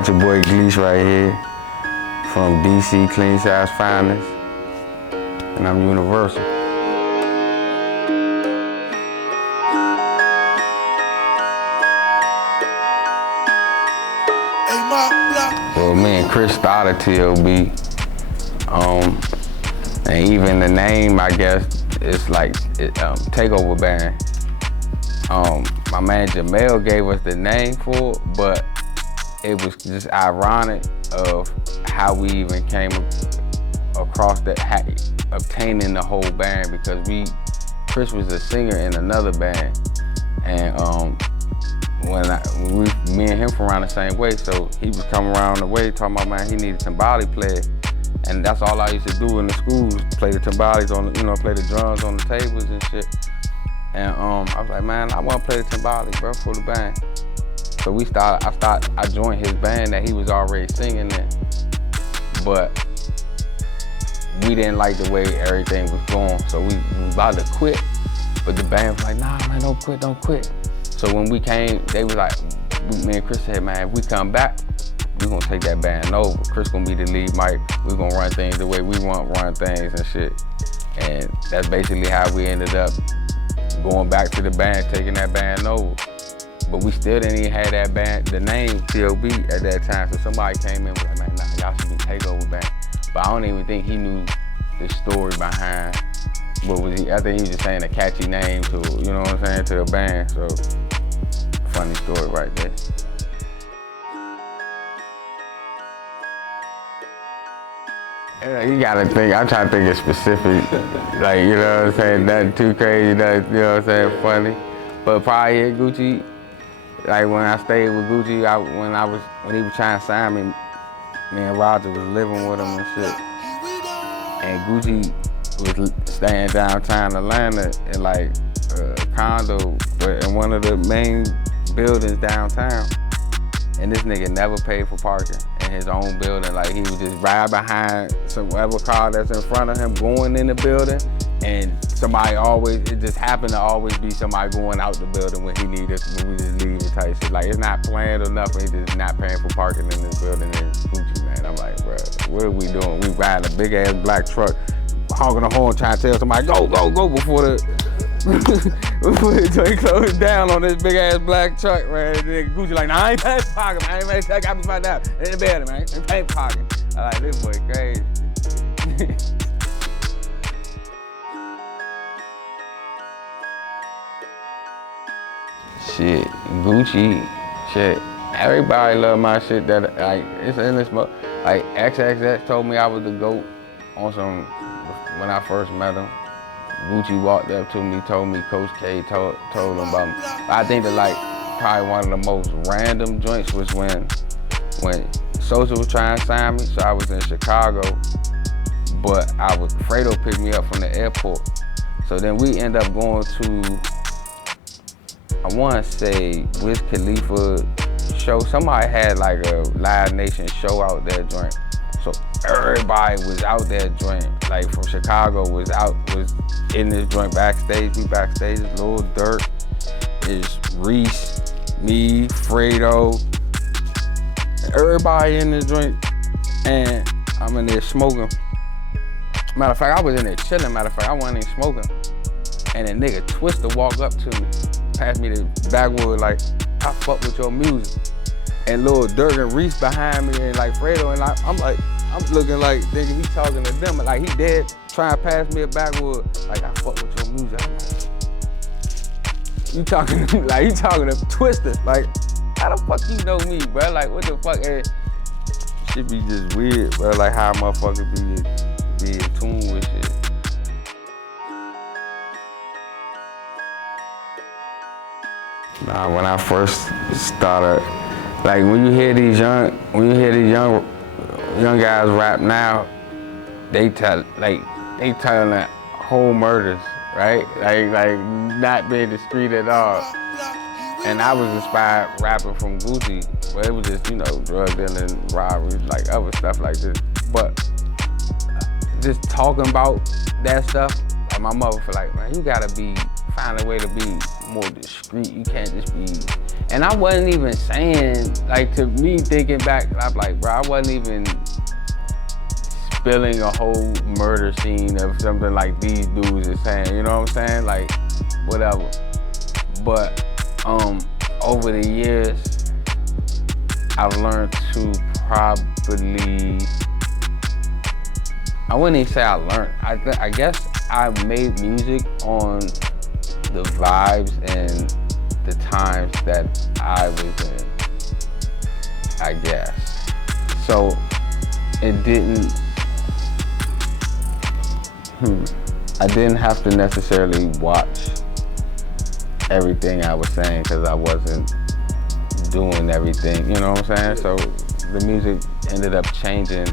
got your boy Gleesh right here from DC Clean Size Finest, and I'm Universal. Well, me and Chris started TLB, and even the name, I guess, is like Takeover Band. My man Jamel gave us the name for it, but it was just ironic of how we even came across that, obtaining the whole band, because Chris was a singer in another band, and me and him from around the same way, so he was coming around the way talking about, man, he needed timbali players, and that's all I used to do in the schools, play the timbales on, play the drums on the tables and shit. And I was like, man, I want to play the timbali, bro, for the band. So I joined his band that he was already singing in, but we didn't like the way everything was going, so we was about to quit, but the band was like, nah, man, don't quit. So when we came, they was like, me and Chris said, man, if we come back, we gonna take that band over. Chris gonna be the lead mic, we gonna run things the way we want to run things and shit. And that's basically how we ended up going back to the band, taking that band over. But we still didn't even have that band, the name TLB at that time. So somebody came in and was like, man, nah, y'all should be Takeover Band. But I don't even think he knew the story behind what was he. I think he was just saying a catchy name to, you know what I'm saying, to a band. So, funny story right there. You gotta think, I'm trying to think of specific, like, you know what I'm saying, nothing too crazy, nothing, you know what I'm saying, funny. But probably here, Gucci, like when I stayed with Gucci, when he was trying to sign me, me and Roger was living with him and shit. And Gucci was staying downtown Atlanta in like a condo in one of the main buildings downtown. And this nigga never paid for parking in his own building. Like, he would just ride behind some other car that's in front of him going in the building, and it just happened to always be somebody going out the building when we just leave it type shit. Like, it's not planned or nothing, he's just not paying for parking in this building in Gucci, man. I'm like, bro, what are we doing? We riding a big ass black truck, honking the horn, trying to tell somebody, go before he closed down on this big ass black truck, man. And Gucci like, nah, I ain't paying for parking, man. I ain't paying, got me find out in the building, man. I ain't paying for parking. I like, this boy crazy. Shit, Gucci, shit. Everybody love my shit that, like, it's in this, like, XXX told me I was the GOAT on some, when I first met him. Gucci walked up to me, told me Coach K told him about me. I think that, like, probably one of the most random joints was when Solace was trying to sign me, so I was in Chicago, but Fredo picked me up from the airport. So then we end up going to, I wanna say, Wiz Khalifa show. Somebody had like a Live Nation show out there joint. So everybody was out there joint, like from Chicago was in this joint backstage. We backstage, Lil Durk, is Reese, me, Fredo, everybody in this joint, and I'm in there smoking. Matter of fact, I was in there chilling, I wasn't even smoking. And a nigga Twister walk up to me, pass me the backwood like, I fuck with your music. And Lil Durk and Reese behind me and like Fredo, and I'm looking like, thinking he talking to them, like he dead, trying to pass me a backwood, like I fuck with your music. I'm like, you talking to Twister, like, how the fuck you know me, bro? Like, what the fuck? Shit be just weird, bro, like how a motherfucker be in tune with shit. Nah, when I first started, like when you hear these young guys rap now, they telling the whole murders, right? Like not being the street at all. And I was inspired rapping from Gucci, but it was just, drug dealing, robberies, like other stuff like this. But just talking about that stuff, like my mother feel like, man, you gotta be find a way to be more discreet. You can't just be, and I wasn't even saying, like, to me thinking back, I'm like, bro, I wasn't even spilling a whole murder scene of something like these dudes are saying, you know what I'm saying? Like, whatever. But over the years, I've learned to probably, I wouldn't even say I learned. I guess I made music on the vibes and the times that I was in, I guess. So it didn't, I didn't have to necessarily watch everything I was saying because I wasn't doing everything, you know what I'm saying? So the music ended up changing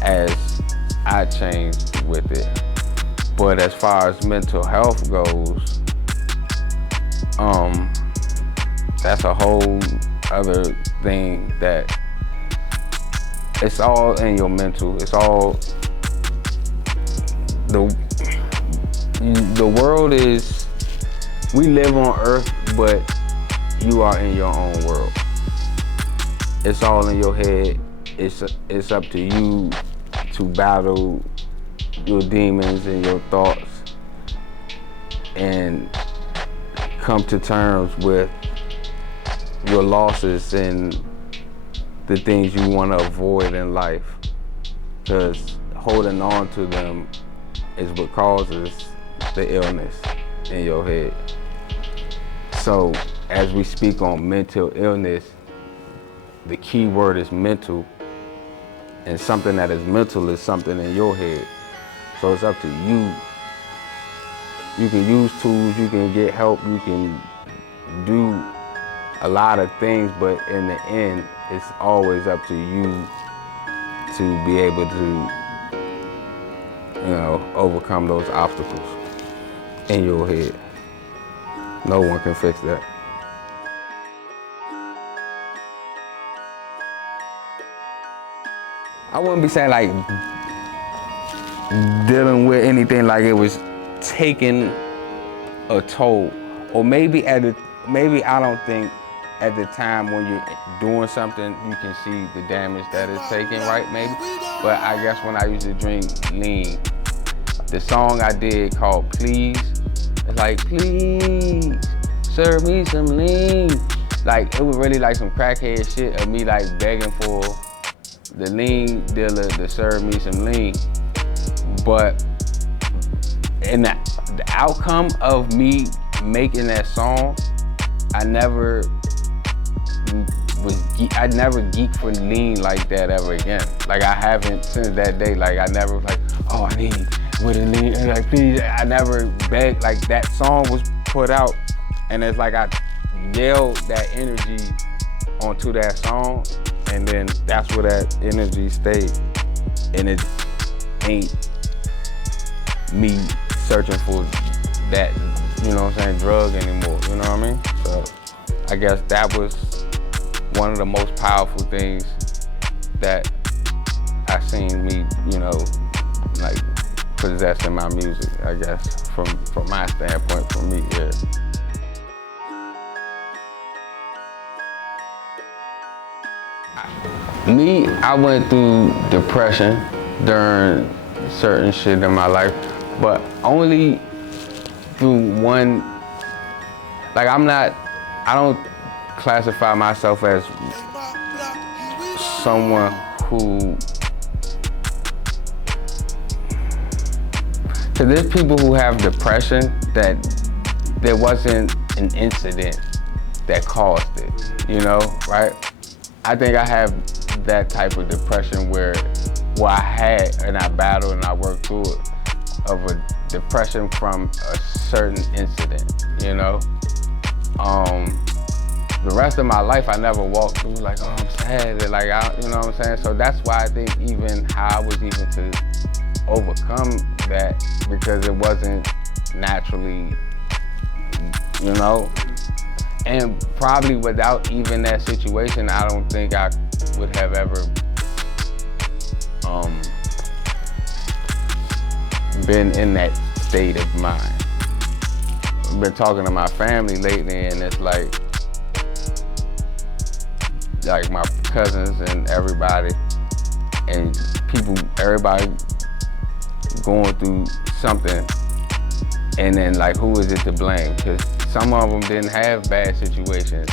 as I changed with it. But as far as mental health goes, that's a whole other thing that it's all in your mental. It's all, the world is, we live on earth, but you are in your own world. It's all in your head. It's up to you to battle your demons and your thoughts and come to terms with your losses and the things you want to avoid in life, because holding on to them is what causes the illness in your head. So as we speak on mental illness, the key word is mental, and something that is mental is something in your head. So it's up to you. You can use tools, you can get help, you can do a lot of things, but in the end, it's always up to you to be able to, you know, overcome those obstacles in your head. No one can fix that. I wouldn't be saying like dealing with anything like it was taking a toll, or maybe maybe I don't think at the time when you're doing something you can see the damage that it's taking, right? Maybe, but I guess when I used to drink lean, the song I did called "Please," it's like, please serve me some lean. Like, it was really like some crackhead shit of me like begging for the lean dealer to serve me some lean. But in the outcome of me making that song, I never geeked for lean like that ever again. Like, I haven't since that day. Like, I never was like, oh, I need with a lean, and like, please. I never begged. Like, that song was put out, and it's like I yelled that energy onto that song, and then that's where that energy stayed. And it ain't me searching for that, you know what I'm saying, drug anymore, you know what I mean? So I guess that was one of the most powerful things that I seen me, you know, like possess in my music, I guess, from my standpoint, for me, yeah. Me, I went through depression during certain shit in my life, but only through one, like I don't classify myself as someone who, cause there's people who have depression that there wasn't an incident that caused it, you know, right? I think I have that type of depression where I had and I battled and I worked through it, of a depression from a certain incident, you know? The rest of my life, I never walked through like, oh, I'm sad, and like, you know what I'm saying? So that's why I think even how I was even to overcome that, because it wasn't naturally, you know? And probably without even that situation, I don't think I would have ever been in that state of mind, been talking to my family lately, and it's like my cousins and everybody, and everybody going through something, and then like, who is it to blame? Because some of them didn't have bad situations,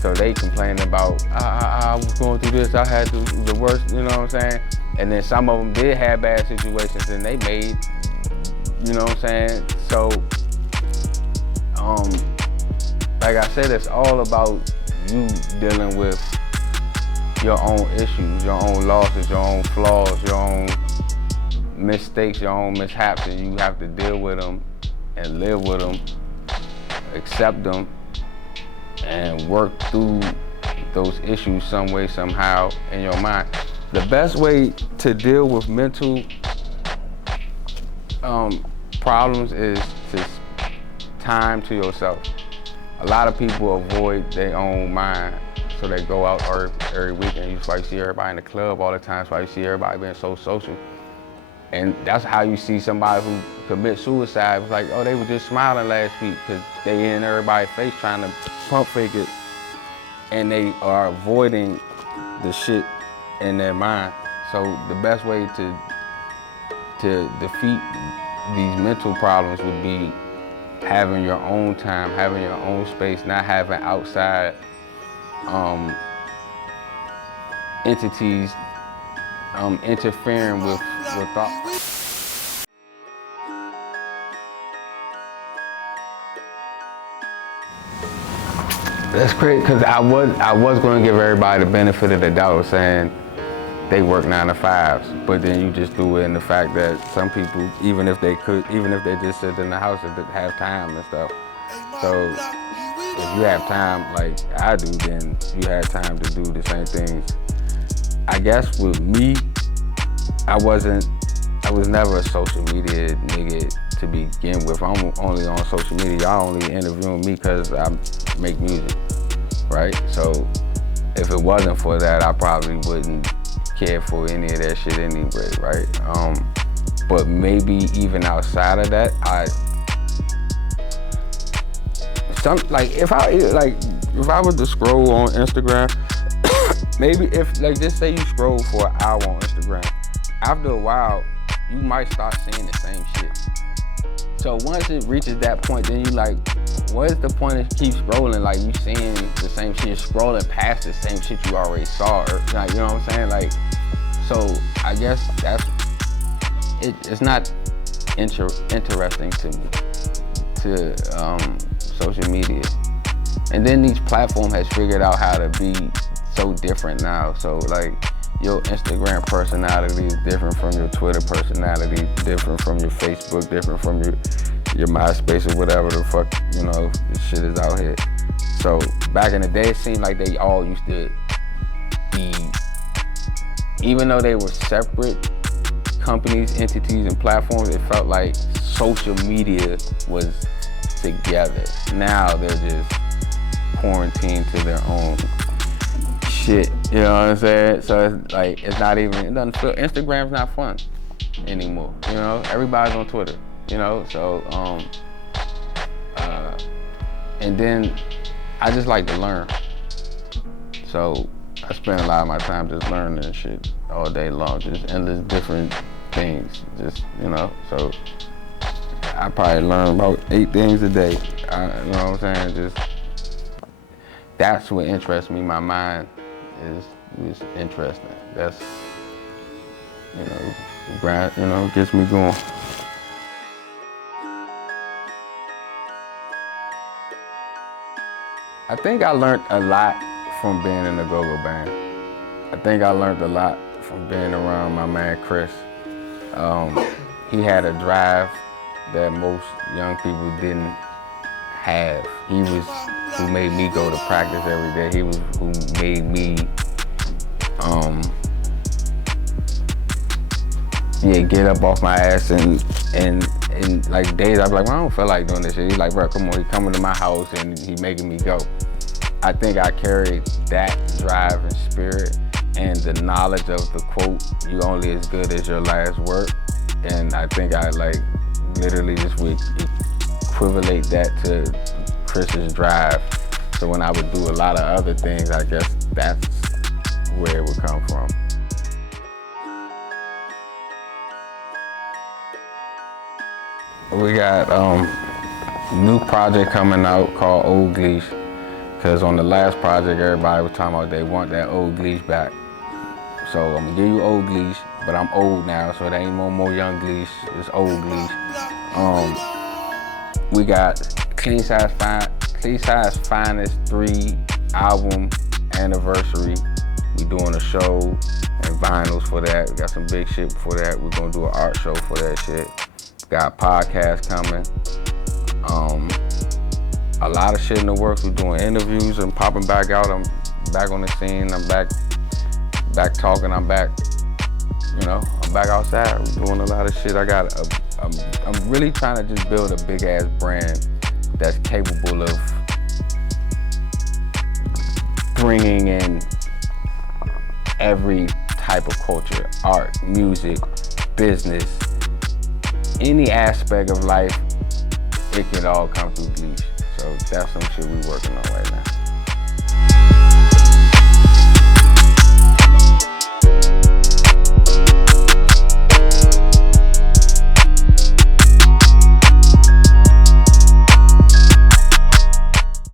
so they complaining about, I was going through this, I had the worst, you know what I'm saying? And then some of them did have bad situations, and they made, you know what I'm saying? So, like I said, it's all about you dealing with your own issues, your own losses, your own flaws, your own mistakes, your own mishaps, and you have to deal with them and live with them, accept them, and work through those issues some way, somehow in your mind. The best way to deal with mental problems is to time to yourself. A lot of people avoid their own mind, so they go out every weekend. You probably see everybody in the club all the time, so you see everybody being so social. And that's how you see somebody who commits suicide. It's like, oh, they were just smiling last week because they in everybody's face trying to pump fake it, and they are avoiding the shit in their mind. So the best way to defeat these mental problems would be having your own time, having your own space, not having outside entities interfering with thought. That's crazy, because I was going to give everybody the benefit of the doubt, saying they work 9 to 5s, but then you just threw in the fact that some people, even if they just sit in the house, they have time and stuff. So if you have time like I do, then you have time to do the same things. I guess with me, I was never a social media nigga to begin with. I'm only on social media. Y'all only interviewing me because I make music, right? So if it wasn't for that, I probably wouldn't care for any of that shit anyway, right? But maybe even outside of that, if I was to scroll on Instagram, maybe if, like, just say you scroll for an hour on Instagram, after a while, you might start seeing the same shit. So once it reaches that point, then you like, what is the point of keep scrolling? Like, you seeing the same shit, you're scrolling past the same shit you already saw, or, like, you know what I'm saying? Like, so I guess it's not interesting to me, to social media. And then each platform has figured out how to be so different now. So like, your Instagram personality is different from your Twitter personality, different from your Facebook, different from your MySpace or whatever the fuck, you know, this shit is out here. So back in the day, it seemed like they all used to be, even though they were separate companies, entities, and platforms, it felt like social media was together. Now they're just quarantined to their own shit, you know what I'm saying? So it's like, it doesn't feel, Instagram's not fun anymore, you know? Everybody's on Twitter, you know? So, and then I just like to learn. So I spend a lot of my time just learning shit all day long, just endless different things, just, you know? So I probably learn about 8 things a day, you know what I'm saying? Just, that's what interests me. My mind is interesting. That's, gets me going. I think I learned a lot from being in the go-go band. I think I learned a lot from being around my man Chris. He had a drive that most young people didn't have. He was who made me go to practice every day. He was who made me get up off my ass and like days I'd be like, well, I don't feel like doing this shit. He's like, bro, come on, he coming to my house and he making me go. I think I carried that drive and spirit and the knowledge of the quote, you only as good as your last work. And I think I like literally just would equivalent that to Chris's drive. So when I would do a lot of other things, I guess that's where it would come from. We got new project coming out called Old Gleesh, because on the last project, everybody was talking about they want that old Gleesh back. So I'm gonna give you old Gleesh, but I'm old now, so there ain't no more young Gleesh, it's old Gleesh. We got Clean Size Finest 3 album anniversary. We doing a show and vinyls for that. We got some big shit for that. We're gonna do an art show for that shit. Got podcasts coming. A lot of shit in the works. We're doing interviews and popping back out. I'm back on the scene. I'm back talking. I'm back, I'm back outside. We're doing a lot of shit. I'm really trying to just build a big ass brand that's capable of bringing in every type of culture, art, music, business, any aspect of life. It can all come through Gleesh. So that's some shit we working on right now.